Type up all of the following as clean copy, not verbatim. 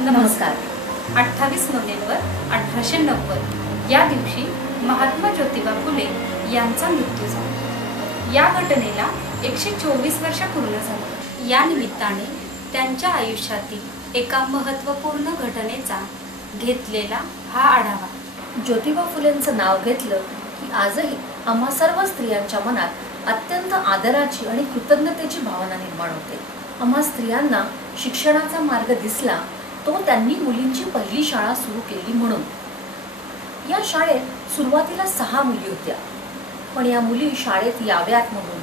नमस्कार. 28 नोव्हेंबर 1890 या दिवशी महात्मा ज्योतिबा फुले यांचा मृत्यू झाला. या घटनेला 124 वर्ष पूर्ण झाली. या निमित्ताने त्यांच्या आयुष्यातील एका महत्त्वपूर्ण घटनेचा घेतलेला हा आढावा. ज्योतिबा फुलेंचं नाव घेतलं की आजही आम्हा सर्व स्त्रियांच्या मनात अत्यंत आदराची आणि कृतज्ञतेची भावना निर्माण होते. आम्हा स्त्रियांना शिक्षणाचा मार्ग दिसला तो त्यांनी मुलींची पहिली शाळा सुरू केली म्हणून. या शाळेत सुरुवातीला 6 मुली होत्या, पण या मुली शाळेत याव्यात म्हणून,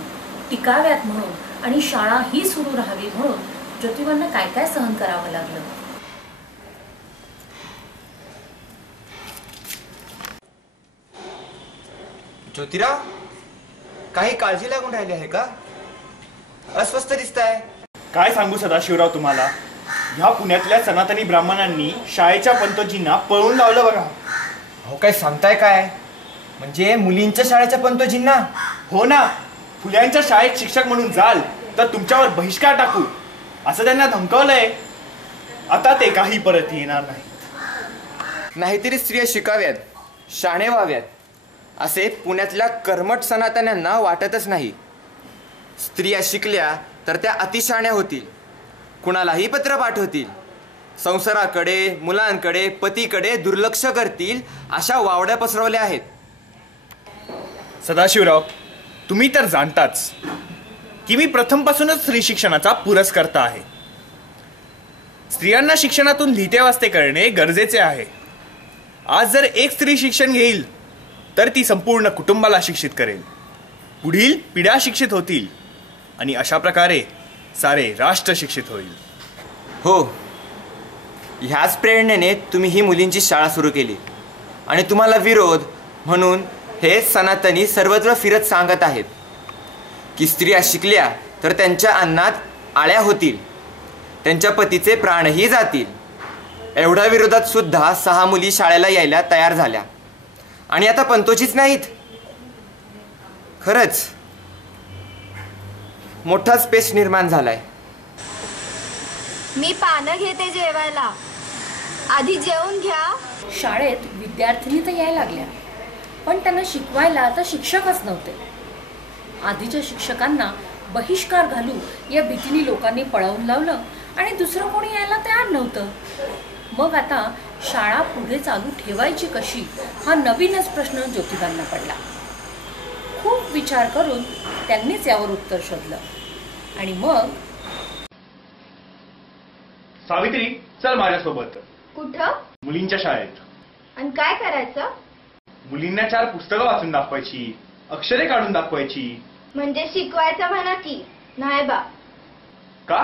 टिकाव्यात म्हणून आणि शाळा ही सुरू राहावी म्हणून ज्योतिबांना काय काय सहन करावं लागलं. ज्योतिराव, काही काळजी लागून राहिली आहे का? अस्वस्थ दिसताय. काय सांगू सदाशिवराव तुम्हाला, ह्या पुण्यातल्या सनातनी ब्राह्मणांनी शाळेच्या पंतोजींना पळवून लावलं बघा. हो, काय सांगताय काय? म्हणजे मुलींच्या शाळेच्या पंतोजींना? हो ना, फुल्यांच्या शाळेत शिक्षक म्हणून जाल तर तुमच्यावर बहिष्कार टाकू असं त्यांना धमकावलंय. आता ते काही परत येणार नाही. नाहीतरी स्त्रिया शिकाव्यात, शाणे व्हाव्यात असे पुण्यातल्या कर्मठ सनातन्यांना वाटतच नाही. स्त्रिया शिकल्या तर त्या अतिशाण्या होतील, कुणालाही पत्र पाठवतील, संसाराकडे, मुलांकडे, पतीकडे दुर्लक्ष करतील अशा वावड्या पसरवल्या आहेत. सदाशिवराव, तुम्ही तर जाणताच की मी प्रथमपासूनच स्त्री शिक्षणाचा पुरस्कर्ता आहे. स्त्रियांना शिक्षणातून लिहिते वाचते करणे गरजेचे आहे. आज जर एक स्त्री शिक्षण घेईल तर ती संपूर्ण कुटुंबाला शिक्षित करेल, पुढील पिढ्या शिक्षित होतील आणि अशा प्रकारे सारे राष्ट्र शिक्षित होईल. हो, ह्याच प्रेरणेने तुम्ही ही मुलींची शाळा सुरू केली आणि तुम्हाला विरोध म्हणून हे सनातनी सर्वत्र फिरत सांगत आहेत की स्त्रिया शिकल्या तर त्यांच्या अन्नात आळ्या होतील, त्यांच्या पतीचे प्राणही जातील. एवढ्या विरोधात सुद्धा 6 मुली शाळेला यायला तयार झाल्या आणि आता पंतोजीच नाहीत. खरंच मोठाच पेच निर्माण झालाय. मी पानं घेते जेवायला, आधी जेवून घ्या. शाळेत विद्यार्थिनी तर यायला लागल्या, पण त्यांना शिकवायला तर शिक्षकच नव्हते. आधीच्या शिक्षकांना बहिष्कार घालू या भीतीने लोकांनी पळवून लावलं आणि दुसरं कोणी यायला तयार नव्हतं. मग आता शाळा पुढे चालू ठेवायची कशी हा नवीनच प्रश्न ज्योतिबांना पडला. खूप विचार करून त्यांनीच यावर उत्तर शोधलं आणि मग, सावित्री, चल माझ्यासोबत. कुठं? मुलींच्या शाळेत. आणि काय करायचं? मुलींना 4 पुस्तकं वाचून दाखवायची, अक्षरे काढून दाखवायची. म्हणजे शिकवायचं म्हणा की. नाही बा. का?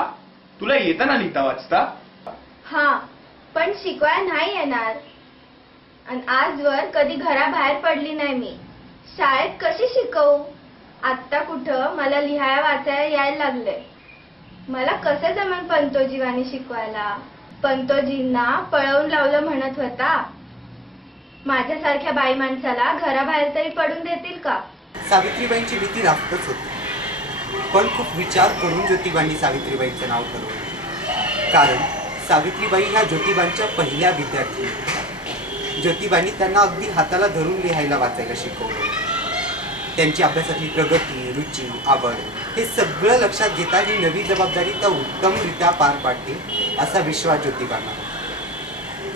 तुला येतं ना लिहिता वाचता? हा, पण शिकवायला नाही येणार. आणि आजवर कधी घराबाहेर पडली नाही मी. शाळेत कशी शिकवू? आत्ता कुठं मला लिहायला वाचायला यायला लागले. मला कसं जमन पंतोजीवानी शिकवायला? पंतोजींना पळवून लावलं म्हणत होता. माझ्यासारख्या बाई माणसाला घराबाहेर तरी पडून देतील का? सावित्रीबाईंची भीती रास्तच होती, पण खूप विचार करून ज्योतिबांनी सावित्रीबाईंचं नाव ठरवलं. कारण सावित्रीबाई ह्या ज्योतिबांच्या पहिल्या विद्यार्थी. ज्योतिबांनी त्यांना अगदी हाताला धरून लिहायला वाचायला शिकवलं. त्यांची अभ्यासातली प्रगती, रुची, आवड हे सगळं लक्षात घेता ही नवी जबाबदारी त्या उत्तमरित्या पार पाडतील असा विश्वास ज्योतिबांना.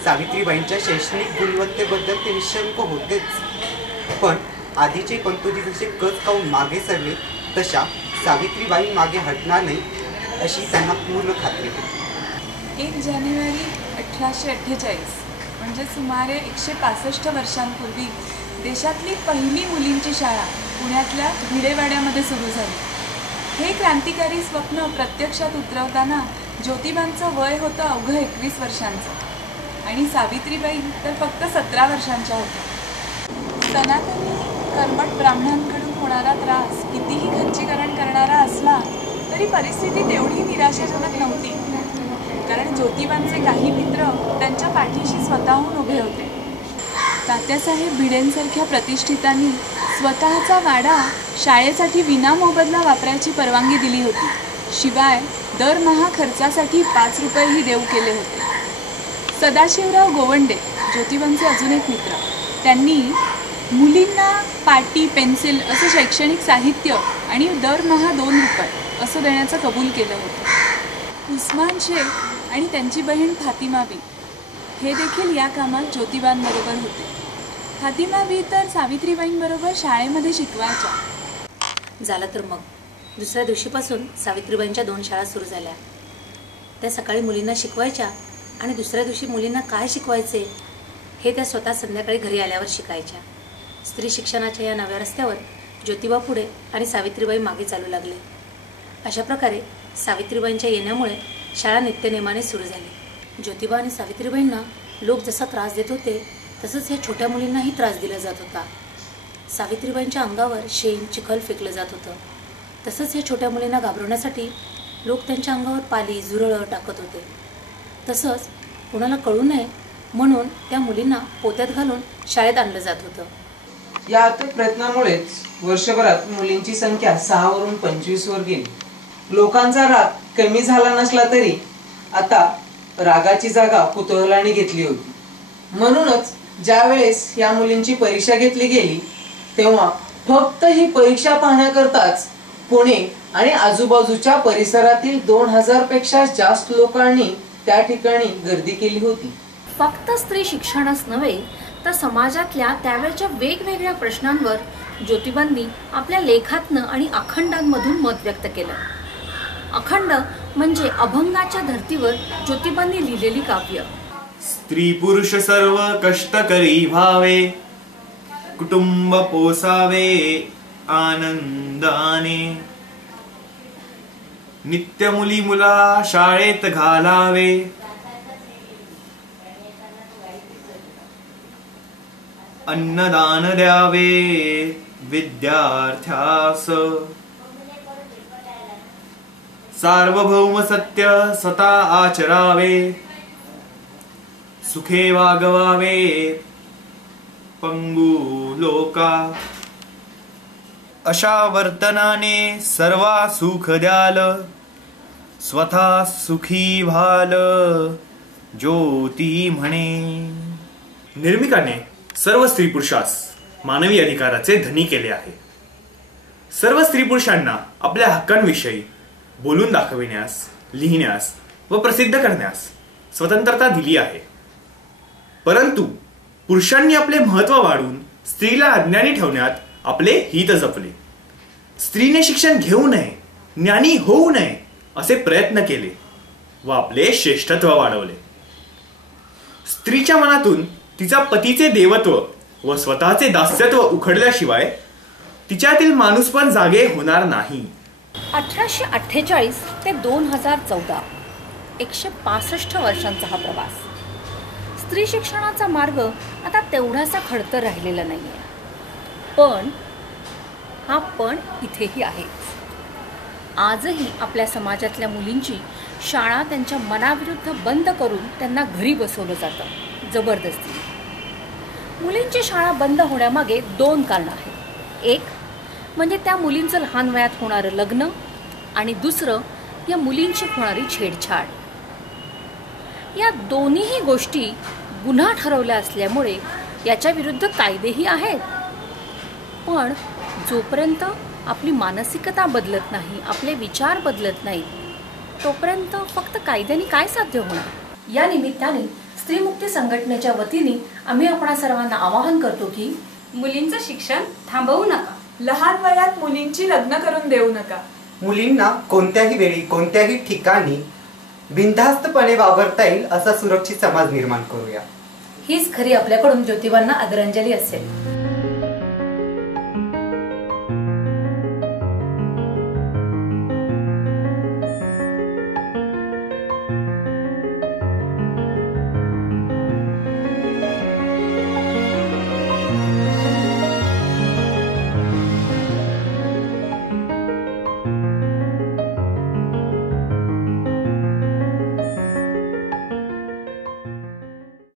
सावित्रीबाईंच्या शैक्षणिक गुणवत्तेबद्दल ते निशंक होतेच, पण आधीचे पंतोजी जसे कच खाऊन मागे सरले तशा सावित्रीबाई मागे हटणार नाही अशी त्यांना पूर्ण खात्री होती. 1 जानेवारी 1848 म्हणजे सुमारे 165 वर्षांपूर्वी देशातली पहिली मुलींची शाळा पुण्यातल्या भिडेवाड्यामध्ये सुरू झाली. हे क्रांतिकारी स्वप्न प्रत्यक्षात उतरवताना ज्योतिबांचं वय होतं अवघं 21 वर्षांचं आणि सावित्रीबाई तर फक्त 17 वर्षांच्या होत्या. सनातनी कर्मठ ब्राह्मणांकडून होणारा त्रास कितीही खच्चीकरण करणारा असला तरी परिस्थिती तेवढी निराशाजनक नव्हती, कारण ज्योतिबांचे काही मित्र त्यांच्या पाठीशी स्वतःहून उभे होते. तात्यासाहेब भिडेंसारख्या प्रतिष्ठितांनी स्वतःचा वाडा शाळेसाठी विनामोबदला वापरायची परवानगी दिली होती. शिवाय दरमहा खर्चासाठी 5 रुपयेही देऊ केले होते. सदाशिवराव गोवंडे, ज्योतिबांचे अजून एक मित्र, त्यांनी मुलींना पाटी, पेन्सिल असं शैक्षणिक साहित्य आणि दरमहा 2 रुपये असं देण्याचं कबूल केलं होतं. उस्मान शेख आणि त्यांची बहीण फातिमा बी हे देखील या कामात ज्योतिबांबरोबर होते. फातिमा बी तर सावित्रीबाईंबरोबर शाळेमध्ये शिकवायच्या. झालं तर मग दुसऱ्या दिवशीपासून सावित्रीबाईंच्या 2 शाळा सुरू झाल्या. त्या सकाळी मुलींना शिकवायच्या आणि दुसऱ्या दिवशी मुलींना काय शिकवायचे हे त्या स्वतः संध्याकाळी घरी आल्यावर शिकायच्या. स्त्री शिक्षणाच्या या नव्या रस्त्यावर ज्योतिबा पुढे आणि सावित्रीबाई मागे चालू लागले. अशा प्रकारे सावित्रीबाईंच्या येण्यामुळे शाळा नित्यनेमाने सुरू झाली. ज्योतिबा आणि सावित्रीबाईंना लोक जसा त्रास देत होते तसंच या छोट्या मुलींनाही त्रास दिला जात होता. सावित्रीबाईंच्या अंगावर शेण, चिखल फेकलं जात होतं. तसंच या छोट्या मुलींना घाबरवण्यासाठी लोक त्यांच्या अंगावर पाली, झुरळं टाकत होते. तसंच कोणाला कळू नये म्हणून त्या मुलींना पोत्यात घालून शाळेत आणलं जात होतं. या अथक प्रयत्नामुळेच वर्षभरात मुलींची संख्या 6 वरून 25 वर गेली. लोकांचा राग कमी झाला नसला तरी आता रागाची जागा कुतूहलाने घेतली होती. म्हणूनच ज्या वेळेस या मुलींची परीक्षा घेतली गेली तेव्हा फक्त ही परीक्षा पाहण्याकरताच पुणे आणि आजूबाजूच्या परिसरातील 2000 पेक्षा जास्त लोकांनी त्या ठिकाणी गर्दी केली होती. फक्त स्त्री शिक्षणच नव्हे तर समाजातल्या त्यावेळच्या वेगवेगळ्या प्रश्नांवर ज्योतिबांनी आपल्या लेखातनं आणि अखंडांमधून मत व्यक्त केलं. अखंड म्हणजे अभंगाच्या धर्तीवर ज्योतिबांनी लिहिलेली काव्य. स्त्री पुरुष सर्व कष्टकरी व्हावे, कुटुंब पोसावे आनंदाने, नित्य मुली मुला शाळेत घालावे, अन्नदान द्यावे विद्यार्थ्यास, सार्वभौम सत्य स्वतः आचरावे, सुखे वागवावे पंगू लोका, अशा वर्तनाने सर्वा सुख द्याल, स्वतः सुखी व्हाल ज्योती म्हणे. निर्मिकाने सर्व स्त्री पुरुषास मानवी अधिकाराचे धनी केले आहे. सर्व स्त्री पुरुषांना आपल्या हक्कांविषयी बोलून दाखविण्यास, लिहिण्यास व प्रसिद्ध करण्यास स्वतंत्रता दिली आहे. परंतु पुरुषांनी आपले महत्त्व वाढवून स्त्रीला अज्ञानी ठेवण्यात आपले हित जपले. स्त्रीने शिक्षण घेऊ नये, ज्ञानी होऊ नये असे प्रयत्न केले व आपले श्रेष्ठत्व वाढवले. स्त्रीच्या मनातून तिचा पतीचे देवत्व व स्वतःचे दास्यत्व उखडल्याशिवाय तिच्यातील माणूसपण जागे होणार नाही. 1848 ते 2014 165 वर्षांचा हा प्रवास. स्त्री शिक्षणाचा मार्ग आता तेवढासा खडतर राहिलेला नाहीये. पण हा पण इथेही आहेच. आजही आपल्या समाजातल्या मुलींची शाळा त्यांच्या मनाविरुद्ध बंद करून त्यांना घरी बसवलं जातं जबरदस्ती. मुलींची शाळा बंद होण्यामागे 2 कारणं आहेत. एक म्हणजे त्या मुलींचं लहान वयात होणारं लग्न आणि दुसरं या मुलींची होणारी छेडछाड. या दोन्हीही गोष्टी गुन्हा ठरवल्या असल्यामुळे याच्या विरुद्ध कायदेही आहेत. पण जोपर्यंत आपली मानसिकता बदलत नाही, आपले विचार बदलत नाहीत तोपर्यंत फक्त कायद्याने काय साध्य होणार. या निमित्ताने स्त्रीमुक्ती संघटनेच्या वतीने आम्ही आपणा सर्वांना आवाहन करतो की मुलींचं शिक्षण थांबवू नका. लहान वयात मुलींची लग्न करून देऊ नका. मुलींना कोणत्याही वेळी कोणत्याही ठिकाणी बिनधास्तपणे वावरता येईल असा सुरक्षित समाज निर्माण करूया. हीच खरी आपल्याकडून ज्योतिबांना आदरांजली असेल.